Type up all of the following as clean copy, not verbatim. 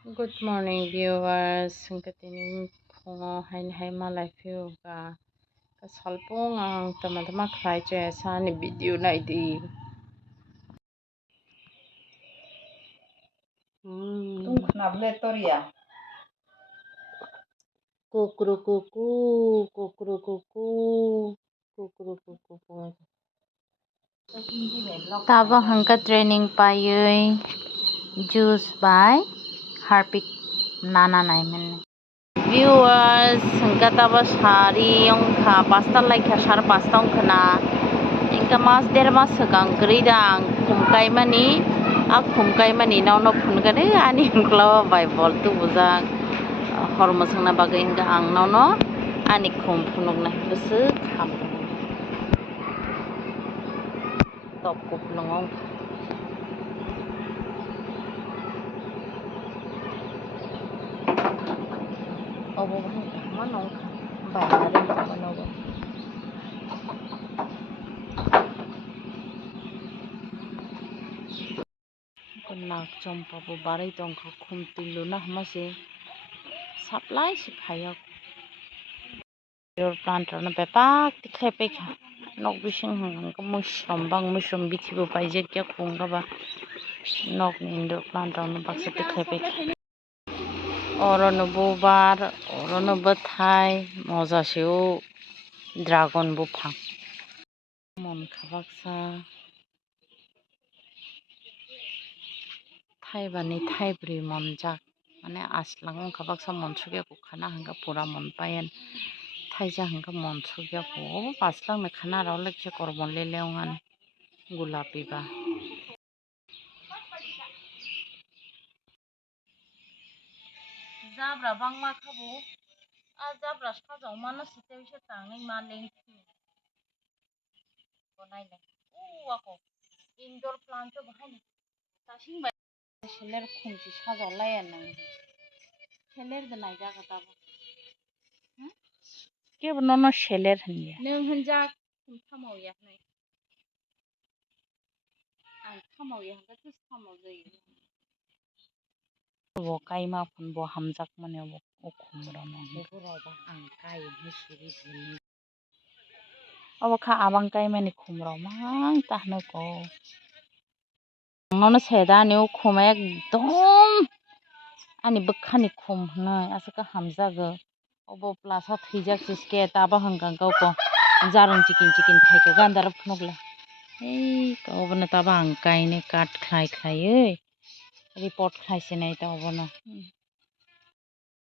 Good morning, viewers. Katini pungo hai malai view ka kasalpong ang tama-tama khay sa ni video na idi. Tung khna ble toria. Kukru kuku, kukru kuku, kukru kuku. Tabo hangka training payui juice by Harpic Nana Naiman. Viewers, hangka tabo sari yung ka pasta like shar pasta yung kana. Ingka mas der mas segang keridang kumkai mani, kumkai mani no pun kade ani ingklau Bible tu buzak hormat sangna bagai ingka ang no ani kum punuk na besek ham top kup longong. Obo bahang manong bayarin manobo. Nak jompa bo barai tong ka khum tilu na hamase supply si phayak your planter na pepak tikhe pekha nok bising hang ka mushroom bithi bo paije kya kunga ba nok ni indoor planter na bakse tikhe pekha orono bo bar orono bo thai moja seo dragon bo phang mon khabaksa thai bani thai bri monjak mane aslang kabaksa monsuge ko khana hanga pura mon payen thaija hanga monsuge ko paslang me khana raw lekche korbon le leongan gulapi ba zabra bangma khabo a zabra sajong mano site se tangai ma lengthi konai le ako indoor plant to bahai tasing ba seler khumsi sajong layan nang seler de nai jaga ta ke bono seler hanya neng hanjak thamau ya nai ang thamau ya hanga tus thamau jai bo kaima phun bo hamjak mane bo okhumra no bo ba ang kai ni siri sini abo kha abang kai mane khumra mang tahno ko nono seda ni khuma ekdom ani bkhani khum na asaka hamjaga obo plasa thijak siske taba hangkang ko jarang chikin thaika gandar phunukla ei ko bana taba ang kai ne kat khai ei report khaise nai ta obono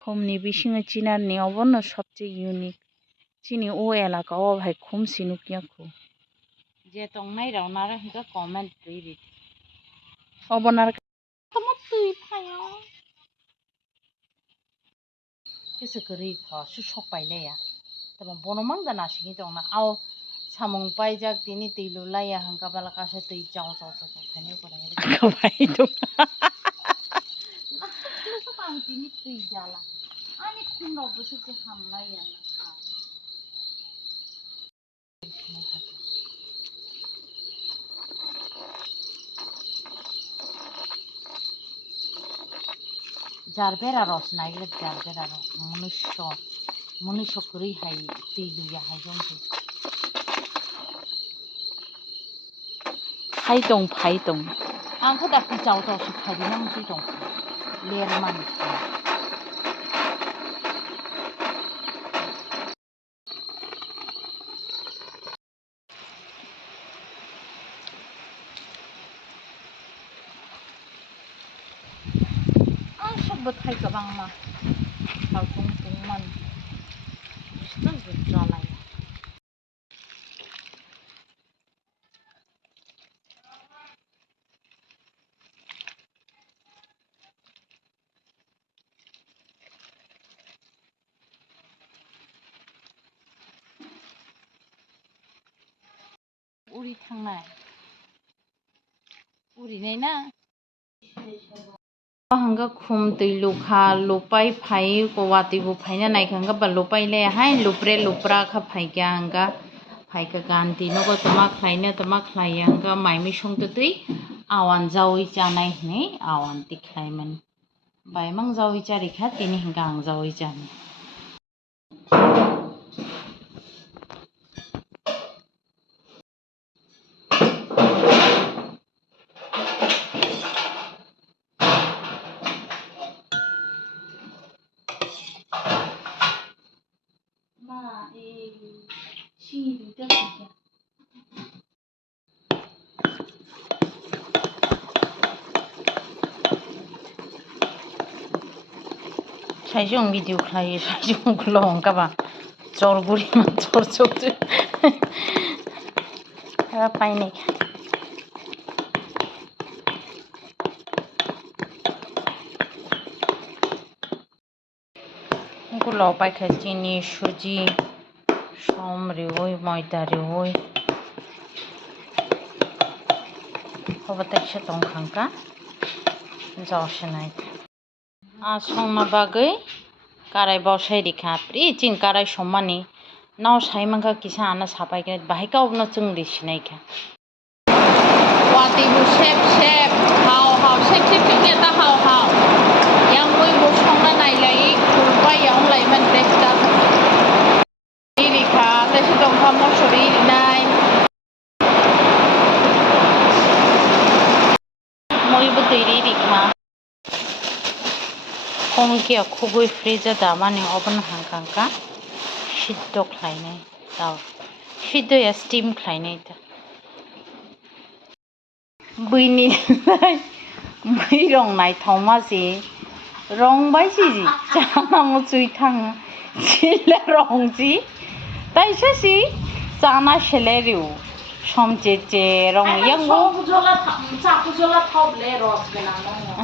khumni bisinga chinar ni obono sobche unique chini o elaka o bhai khum sinukya khu je tong nai raw nar hingka comment tui obonar tomo tui phayo kisa kari kho su sok paile ya tamo bonomang da nasingi tongna ao samung paijak tini tilu laya hangka bala kasa tui chaw thane ko ra ka bai to na pang tini tui jala ani khumno busu ke hamlaya na kha jarbera ros naile jarbera ro munusho kuri hai tilu ya hai jong phai tong ang kha da pi chaw si khai di nam si tong ler man ang sabot hai ka bang ma thau tung man sto gut jalai uri thangnai uri nei na hangga khum tui lukha lupai phai ko wati bu phaina nai khanga ba lupai le hai lupre lupra kha phai kya hangga phai ka ganti no ko tama khlai hangga mai mi song tu tui awan jawi chanai ne awan ti khlai man baimang jawi chari kha tini hingka ang jawi chani saijong video khlai saijong glong ka ba chorguri ma chor chok chu ha paini gulo pai kha chini suji som rioi moida rioi hobatai se tongkhangka joshnai songna bagui karai bosai rikha pri chin karai sommani naw saimangka kisa ana sapai kene bahai kaubno chungri sinaikha wati bu sep sep hau hau sep sep ke ta hau hau yang moi bu songna nai lai kurbai yang lai man tekta rikha ta se tongkha mosori nai moi bu tiri rikha kongkia khugui freezer damani oven hangkangka shiddo khlainai tao shiddo ya steam khlainai ta buini bui rong nai thoma si rong bai si ji chana mo chui thang chile rong ji tai se si chana shele riu somcheche rong yango chakujola thoble ros bena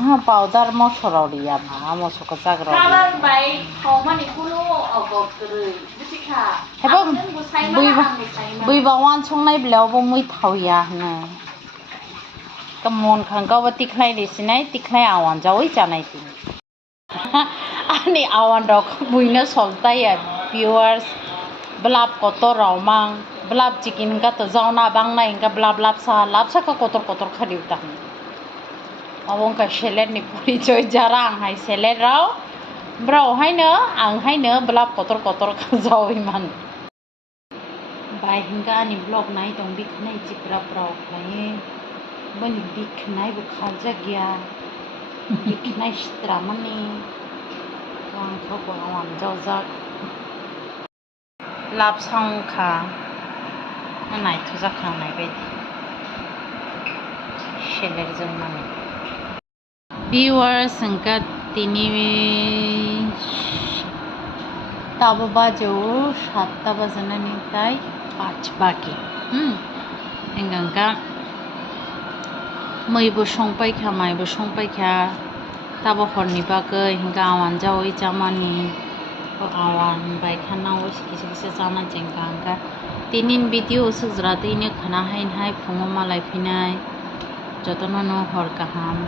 no powder mo sorori ya ma mo soko chagro color bai thomani kulo ogokru bisikha hebom bui ba wan songnai blau bo mui thauya na kamon khangka ba tikhlai ni sinai tikhlai awan jawai chanai tin ani awan rok buina soltai ya viewers blab kotor raumang blab chicken ka to jauna bangna inga blab lapsa ka kotor khariu ta abong ka seller ni porichoi jarang hai seller rao brau haino ang haino blab kotor ka jawi man bai hinga ni blog nai tong bikhnai chipra brau khai bani bikhnai bu khaja gya bikhnai stramani wang kho ko awan jawjak lap sangkha nai thuja khanai bai seller jong mani viewers hingka tini tabo bajo 7টা bajanani tai 5 baki engangka maibo songpaikha maibo songpaikha tabo horni bagui hingka awan jawai jamani awan baikhanao kisa jana jengkangka tinin video sujra tini khana hain hai fungo malai phinai jotono no hor kaham